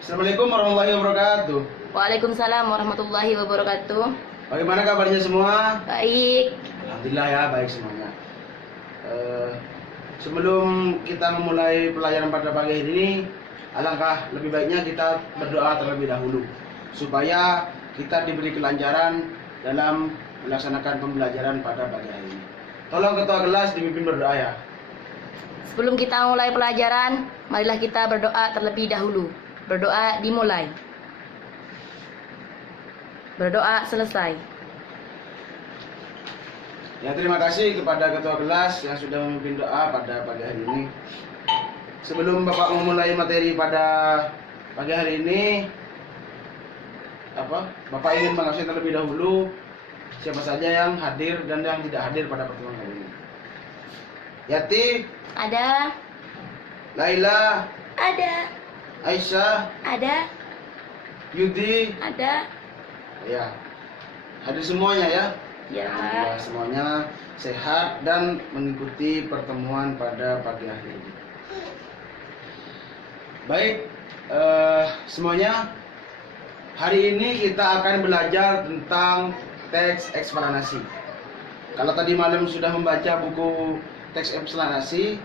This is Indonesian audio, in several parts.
Assalamualaikum warahmatullahi wabarakatuh. Waalaikumsalam warahmatullahi wabarakatuh. Bagaimana kabarnya semua? Baik. Alhamdulillah ya, baik semuanya. Sebelum kita memulai pelajaran pada pagi hari ini, alangkah lebih baiknya kita berdoa terlebih dahulu supaya kita diberi kelancaran dalam melaksanakan pembelajaran pada pagi hari ini. Tolong ketua kelas dipimpin berdoa ya. Sebelum kita mulai pelajaran, marilah kita berdoa terlebih dahulu. Berdoa dimulai. Berdoa selesai. Ya, terima kasih kepada ketua kelas yang sudah memimpin doa pada pagi hari ini. Sebelum Bapak memulai materi pada pagi hari ini, Bapak ingin mengabsen terlebih dahulu siapa saja yang hadir dan yang tidak hadir pada pertemuan hari ini. Yati, Ada. Laila, Ada. Aisyah, Ada. Yudi, Ada. ya, hadir semuanya ya. Ya. Alhamdulillah semuanya sehat dan mengikuti pertemuan pada pagi hari ini. Baik, semuanya, hari ini kita akan belajar tentang teks eksplanasi. Kalau tadi malam sudah membaca buku teks eksplanasi,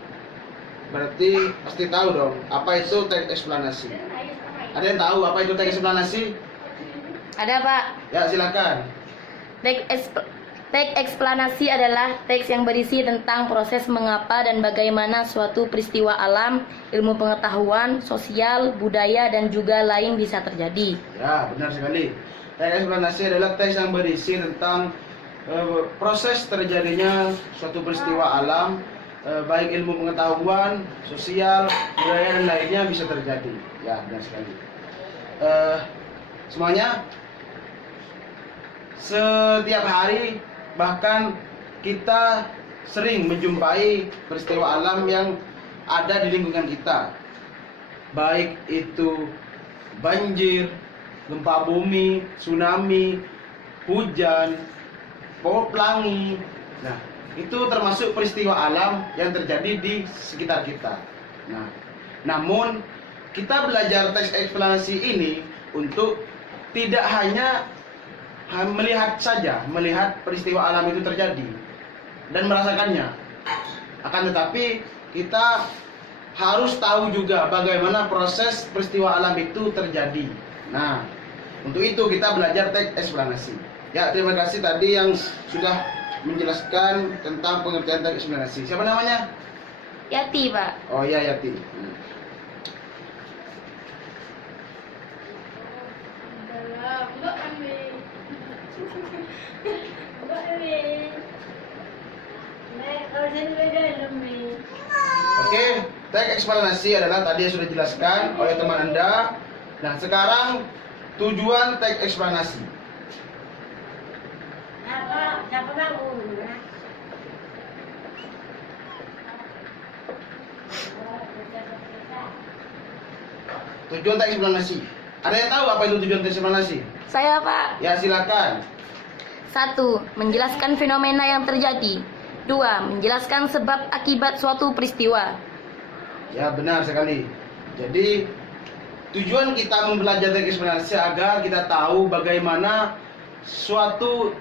berarti pasti tahu dong apa itu teks eksplanasi. Ada yang tahu apa itu teks eksplanasi? Ada, Pak. Ya, silakan. Teks eksplanasi adalah teks yang berisi tentang proses mengapa dan bagaimana suatu peristiwa alam, ilmu pengetahuan, sosial, budaya, dan juga lain bisa terjadi. Ya, benar sekali. Teks eksplanasi adalah teks yang berisi tentang proses terjadinya suatu peristiwa alam, baik ilmu pengetahuan, sosial, budaya, dan lainnya bisa terjadi. Ya, benar sekali. Semuanya, setiap hari bahkan kita sering menjumpai peristiwa alam yang ada di lingkungan kita, baik itu banjir, gempa bumi, tsunami, hujan, pelangi. Nah, itu termasuk peristiwa alam yang terjadi di sekitar kita. Nah, namun kita belajar teks eksplanasi ini untuk tidak hanya melihat saja, melihat peristiwa alam itu terjadi dan merasakannya. Akan tetapi kita harus tahu juga bagaimana proses peristiwa alam itu terjadi. Nah, untuk itu kita belajar teks eksplanasi. Ya, terima kasih tadi yang sudah menjelaskan tentang pengertian teks eksplanasi. Siapa namanya? Yati, Pak. Oh iya, Yati. Oke, teks eksplanasi adalah tadi yang sudah dijelaskan oleh teman Anda. Nah, sekarang tujuan teks eksplanasi. Tujuan teks eksplanasi. Ada yang tahu apa itu tujuan teks eksplanasi? Saya, Pak. Ya, silakan. 1. Menjelaskan fenomena yang terjadi. 2. Menjelaskan sebab akibat suatu peristiwa. Ya, benar sekali. Jadi tujuan kita mempelajari teks eksplanasi agar kita tahu bagaimana suatu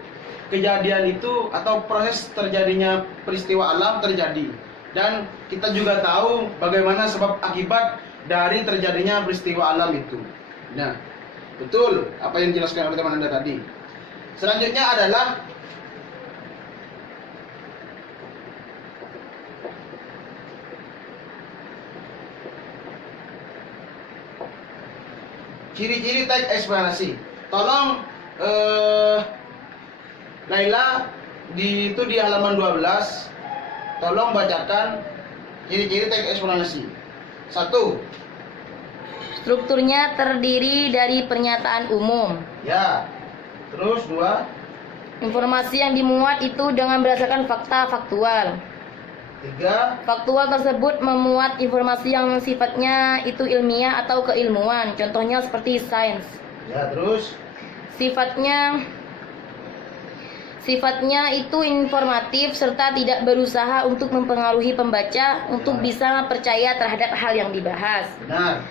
kejadian itu atau proses terjadinya peristiwa alam terjadi, dan kita juga tahu bagaimana sebab akibat dari terjadinya peristiwa alam itu. Nah, betul apa yang dijelaskan oleh teman Anda tadi. Selanjutnya adalah ciri-ciri teks eksplanasi. Tolong Laila di halaman 12 tolong bacakan ciri-ciri teks eksplanasi. 1. Strukturnya terdiri dari pernyataan umum. Ya. Terus 2. Informasi yang dimuat itu dengan berdasarkan fakta faktual. 3. Faktual tersebut memuat informasi yang sifatnya itu ilmiah atau keilmuan. Contohnya seperti sains. Ya, terus Sifatnya itu informatif serta tidak berusaha untuk mempengaruhi pembaca untuk bisa percaya terhadap hal yang dibahas. benar.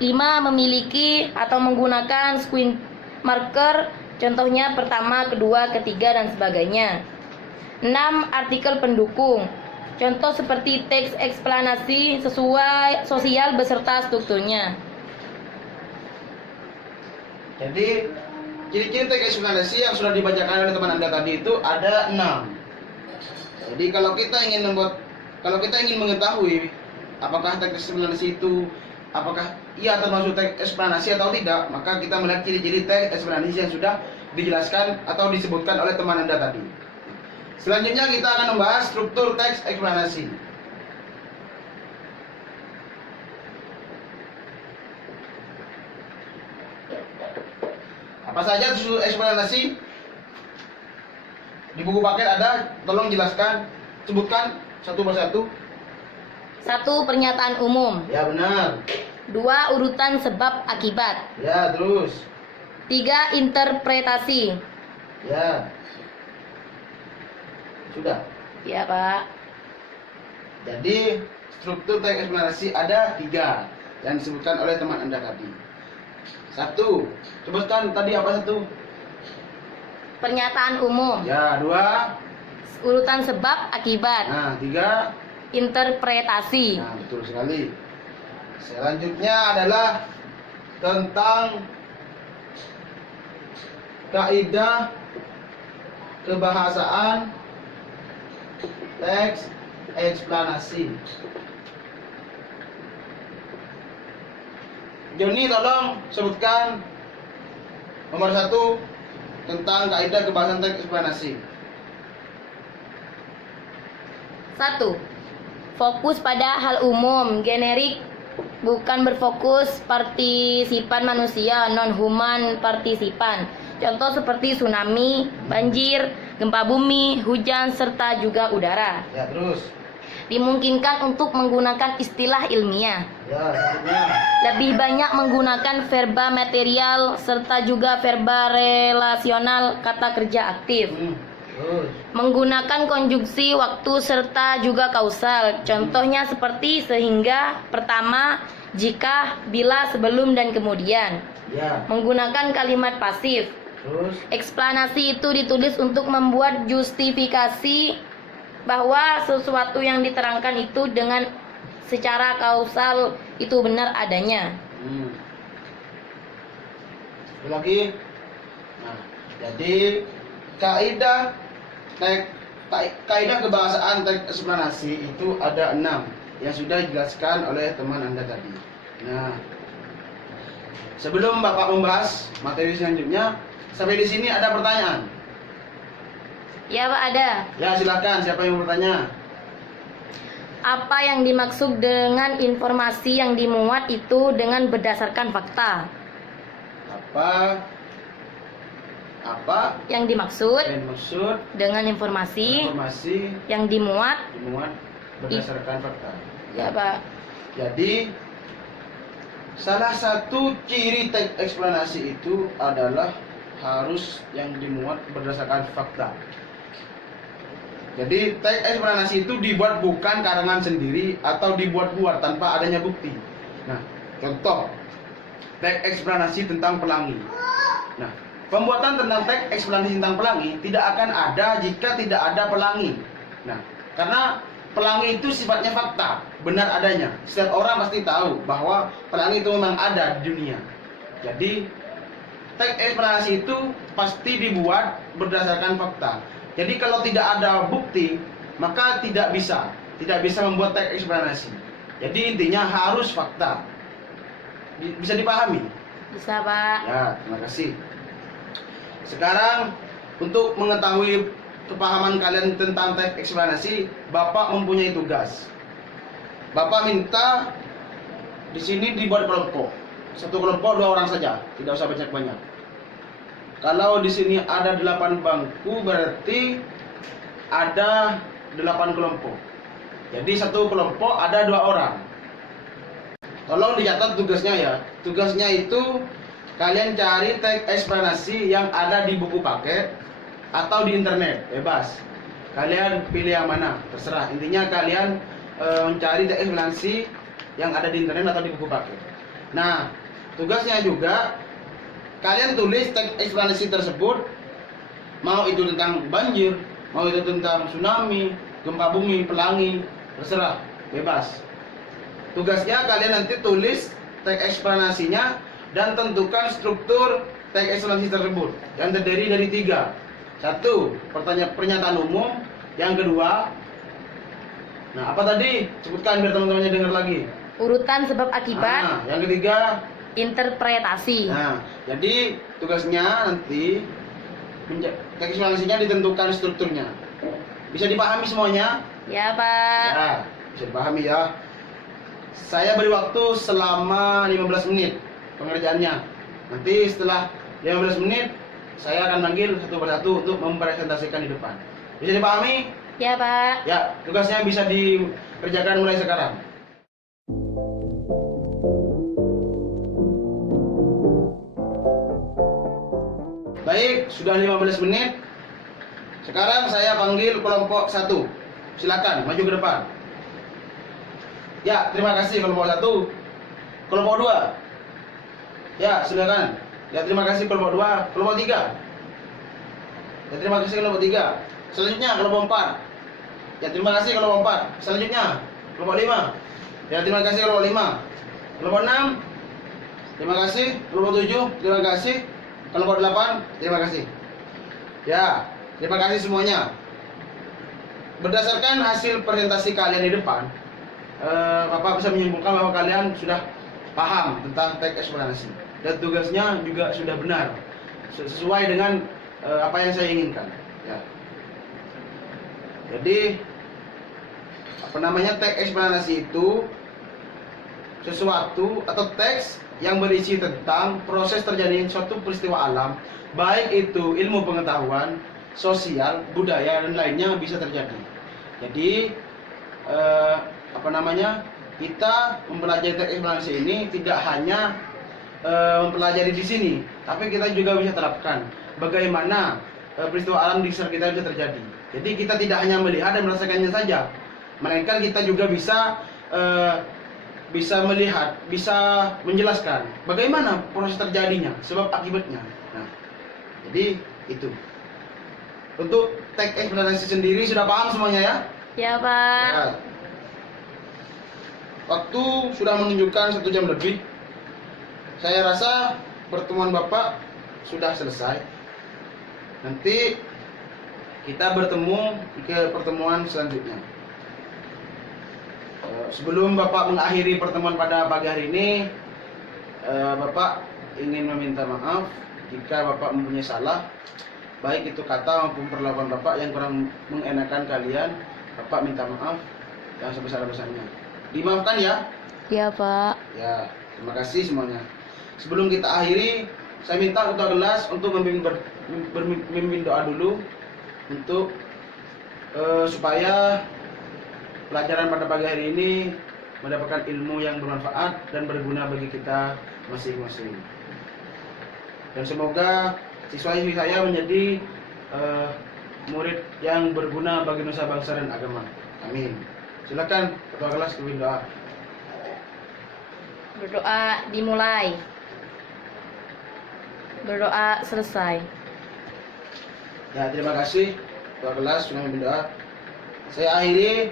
5. Memiliki atau menggunakan squint marker, contohnya pertama, kedua, ketiga, dan sebagainya. 6. Artikel pendukung, contoh seperti teks eksplanasi sesuai sosial beserta strukturnya. Jadi ciri-ciri teks eksplanasi yang sudah dibacakan oleh teman Anda tadi itu ada 6. Jadi kalau kita ingin mengetahui apakah teks eksplanasi itu apakah ia termasuk teks eksplanasi atau tidak, maka kita melihat ciri-ciri teks eksplanasi yang sudah dijelaskan atau disebutkan oleh teman Anda tadi. Selanjutnya kita akan membahas struktur teks eksplanasi. Apa saja struktur eksplanasi? Di buku paket ada, tolong jelaskan, sebutkan satu persatu. 1. Pernyataan umum. Ya benar. 2. Urutan sebab akibat. Ya terus. 3. Interpretasi. Ya. Sudah. Ya Pak. Jadi struktur teks eksplanasi ada 3 yang disebutkan oleh teman Anda tadi. 1. Sebutkan tadi apa 1? Pernyataan umum. Ya 2. Urutan sebab akibat. Nah 3. Interpretasi. Nah betul sekali. Selanjutnya adalah tentang kaidah kebahasaan teks eksplanasi. Joni tolong sebutkan nomor 1 tentang kaidah kebahasaan teks eksplanasi. 1. Fokus pada hal umum, generik, bukan berfokus partisipan manusia, non-human partisipan. Contoh seperti tsunami, banjir, gempa bumi, hujan, serta juga udara. Ya terus. Dimungkinkan untuk menggunakan istilah ilmiah. Ya selanjutnya. Lebih banyak menggunakan verba material serta juga verba relasional, kata kerja aktif. Terus. Menggunakan konjungsi waktu serta juga kausal. Contohnya seperti sehingga, pertama, jika, bila, sebelum, dan kemudian. Ya. Menggunakan kalimat pasif. Terus. Eksplanasi itu ditulis untuk membuat justifikasi bahwa sesuatu yang diterangkan itu dengan secara kausal itu benar adanya. Satu lagi. Nah, jadi kaidah kebahasaan teks eksplanasi itu ada 6 yang sudah dijelaskan oleh teman Anda tadi. Nah, sebelum Bapak membahas materi selanjutnya, sampai di sini ada pertanyaan? Ya Pak, ada. Ya silakan, siapa yang mau bertanya? Apa yang dimaksud dengan informasi yang dimuat itu dengan berdasarkan fakta? Apa yang dimaksud dengan informasi yang dimuat berdasarkan fakta? Ya Pak. Jadi salah satu ciri teks eksplanasi itu adalah harus yang dimuat berdasarkan fakta. Jadi teks eksplanasi itu dibuat bukan karangan sendiri atau dibuat-buat tanpa adanya bukti. Nah, contoh teks eksplanasi tentang pelangi. Nah, pembuatan tentang teks eksplanasi tentang pelangi tidak akan ada jika tidak ada pelangi. Nah, karena pelangi itu sifatnya fakta, benar adanya. Setiap orang pasti tahu bahwa pelangi itu memang ada di dunia. Jadi teks eksplanasi itu pasti dibuat berdasarkan fakta. Jadi kalau tidak ada bukti, maka tidak bisa membuat teks eksplanasi. Jadi intinya harus fakta. Bisa dipahami? Bisa Pak. Ya, terima kasih. Sekarang untuk mengetahui kepahaman kalian tentang teks eksplanasi, Bapak mempunyai tugas. Bapak minta di sini dibuat kelompok. Satu kelompok 2 orang saja, tidak usah banyak-banyak. Kalau di sini ada 8 bangku, berarti ada 8 kelompok. Jadi satu kelompok ada 2 orang. Tolong dicatat tugasnya ya. Tugasnya itu kalian cari teks eksplanasi yang ada di buku paket atau di internet, bebas. Kalian pilih yang mana, terserah. Intinya kalian mencari teks eksplanasi yang ada di internet atau di buku paket. Nah, tugasnya juga kalian tulis teks eksplanasi tersebut, mau itu tentang banjir, mau itu tentang tsunami, gempa bumi, pelangi, terserah, bebas. Tugasnya kalian nanti tulis teks eksplanasinya dan tentukan struktur teks eksplanasi tersebut yang terdiri dari 3. 1, pernyataan umum. Yang kedua, nah apa tadi? Sebutkan biar teman-temannya dengar lagi. Urutan sebab akibat. Nah, yang ketiga, Interpretasi. nah, jadi tugasnya nanti teks eksplanasinya ditentukan strukturnya. Bisa dipahami semuanya? Ya, Pak. Ya, bisa dipahami ya. Saya beri waktu selama 15 menit pengerjaannya. Nanti setelah 15 menit saya akan manggil satu persatu untuk mempresentasikan di depan. Bisa dipahami? Ya, Pak. Ya, tugasnya bisa dikerjakan mulai sekarang. Baik, sudah 15 menit. Sekarang saya panggil kelompok 1. Silakan maju ke depan. Ya, terima kasih kelompok 1. Kelompok 2. Ya, silakan. Ya, terima kasih kelompok 2. Kelompok 3. Ya, terima kasih kelompok 3. Selanjutnya kelompok 4. Ya, terima kasih kelompok 4. Selanjutnya kelompok 5. Ya, terima kasih kelompok 5. Kelompok 6. Terima kasih. Kelompok 7. Terima kasih. Kelompok 8. Terima kasih. Ya, terima kasih semuanya. Berdasarkan hasil presentasi kalian di depan, Bapak bisa menyimpulkan bahwa kalian sudah paham tentang teks eksplanasi dan tugasnya juga sudah benar sesuai dengan apa yang saya inginkan. Ya. Jadi teks eksplanasi itu sesuatu atau teks yang berisi tentang proses terjadinya suatu peristiwa alam, baik itu ilmu pengetahuan, sosial, budaya dan lainnya bisa terjadi. Jadi kita mempelajari teks eksplanasi ini tidak hanya mempelajari di sini, tapi kita juga bisa terapkan bagaimana peristiwa alam di sekitar kita bisa terjadi. Jadi kita tidak hanya melihat dan merasakannya saja, melainkan kita juga bisa melihat, bisa menjelaskan bagaimana proses terjadinya, sebab akibatnya. Nah, jadi itu. Untuk teks eksplanasi sendiri sudah paham semuanya ya? Ya, Pak. Ya. Waktu sudah menunjukkan 1 jam lebih. Saya rasa pertemuan Bapak sudah selesai. Nanti kita bertemu ke pertemuan selanjutnya. Sebelum Bapak mengakhiri pertemuan pada pagi hari ini, Bapak ingin meminta maaf jika Bapak mempunyai salah, baik itu kata maupun perlakuan Bapak yang kurang mengenakan kalian. Bapak minta maaf yang sebesar-besarnya. Dimaafkan ya? Ya, Pak. Ya, terima kasih semuanya. Sebelum kita akhiri, saya minta ketua kelas untuk memimpin doa dulu untuk supaya pelajaran pada pagi hari ini mendapatkan ilmu yang bermanfaat dan berguna bagi kita masing-masing. Dan semoga siswa-siswi saya menjadi murid yang berguna bagi nusa bangsa dan agama. Amin. Silakan ketua kelas pimpin doa. Berdoa dimulai. Berdoa selesai. Ya, terima kasih ketua kelas sudah memimpin doa. Saya akhiri.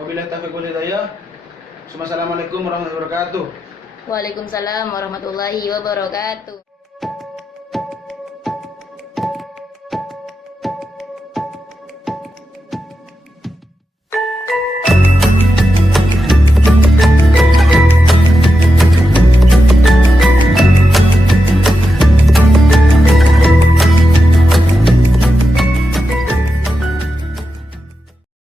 Wabillahi taufiq wal hidayah. Assalamualaikum warahmatullahi wabarakatuh. Waalaikumsalam warahmatullahi wabarakatuh.